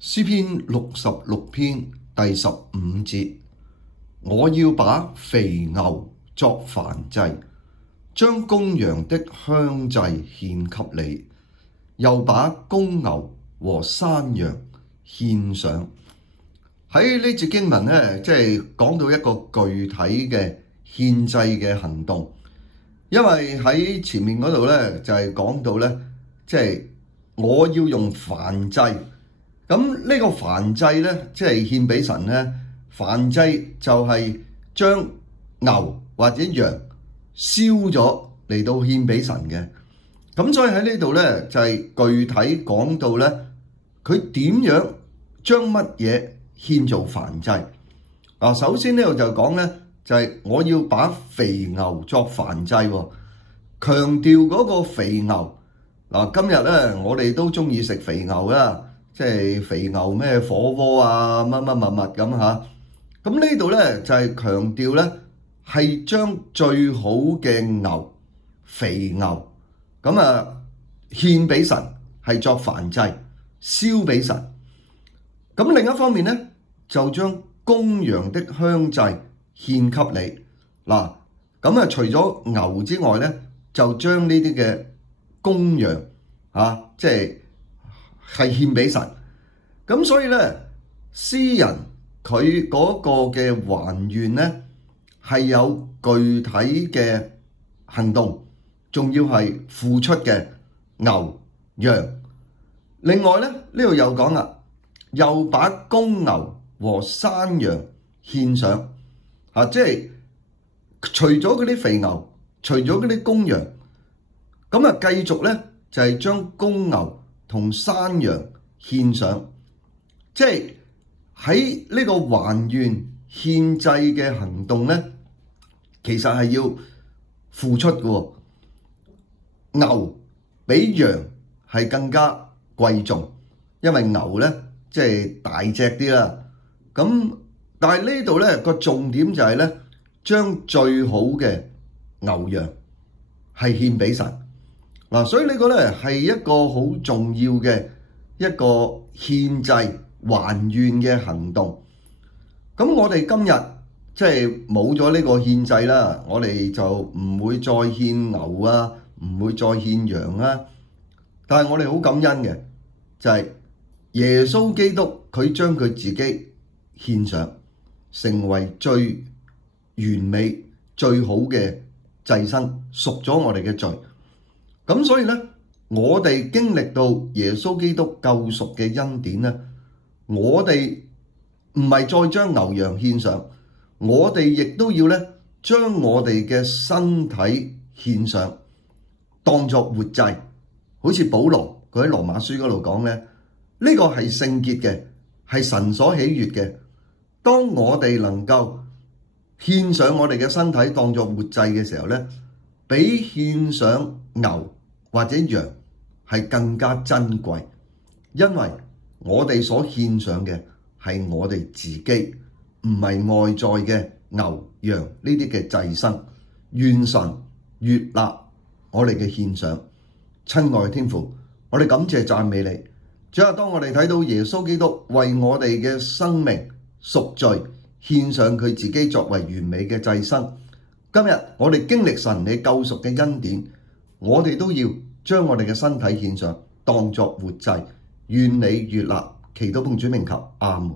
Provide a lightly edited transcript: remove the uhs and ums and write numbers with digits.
詩篇66篇第15節，我要把肥牛作燔祭，將公羊的香祭獻給你，又把公牛和山羊獻上。喺呢節經文呢，即係講到一個具體嘅獻祭嘅行動，因為喺前面嗰度呢，就係講到呢，即係我要用燔祭。咁呢個燔祭呢，即係獻俾神呢。燔祭就係將牛或者羊燒咗嚟到獻俾神嘅。咁所以喺呢度呢，就係具體講到呢，佢點樣將乜嘢獻做燔祭。首先呢度就講呢，就係我要把肥牛作燔祭，強調嗰個肥牛。今日呢，我哋都中意食肥牛啦。即係肥牛咩火鍋啊，乜乜物物咁嚇。咁呢度咧就係強調咧，係將最好嘅牛、肥牛咁獻俾神，係作燔祭燒俾神。咁另一方面咧，就將公羊的香祭獻給你嗱。除咗牛之外咧，就將呢啲嘅公羊即係獻俾神。咁所以咧，詩人佢嗰個嘅還願咧係有具體嘅行動，仲要係付出嘅牛羊。另外咧，呢度又講啦，又把公牛和山羊獻上即係除咗嗰啲肥牛，除咗嗰啲公羊，繼續咧就係將公牛同山羊獻上。即係喺呢個還願獻祭嘅行動咧，其實係要付出嘅。牛比羊係更加貴重，因為牛咧即係大隻啲啦。但係呢度咧個重點就係咧，將最好嘅牛羊係獻俾神所以呢個咧係一個好重要嘅一個獻祭還願嘅行動。咁我哋今日即係冇咗呢個獻祭啦，我哋就唔會再獻牛啊，唔會再獻羊啊。但係我哋好感恩嘅就係耶穌基督，佢將佢自己獻上，成為最完美最好嘅祭牲，贖咗我哋嘅罪。咁所以呢，我哋經歷到耶穌基督救贖嘅恩典呢，我哋唔係再將牛羊獻上，我哋亦都要咧將我哋嘅身體獻上，當作活祭。好似保羅佢喺羅馬書嗰度講咧，呢個係聖潔嘅，係神所喜悅嘅。當我哋能夠獻上我哋嘅身體當作活祭嘅時候咧，比獻上牛或者羊係更加珍貴，因為我哋所獻上嘅係我哋自己，唔係外在嘅牛羊呢啲嘅祭牲。願神悅納我哋嘅獻上。親愛天父，我哋感謝讚美你。主啊，當我哋睇到耶穌基督為我哋嘅生命贖罪，獻上佢自己作為完美嘅祭牲，今日我哋經歷神你救贖嘅恩典，我哋都要將我哋嘅身體獻上，當作活祭。願你悅納，祈禱奉主名求，阿門。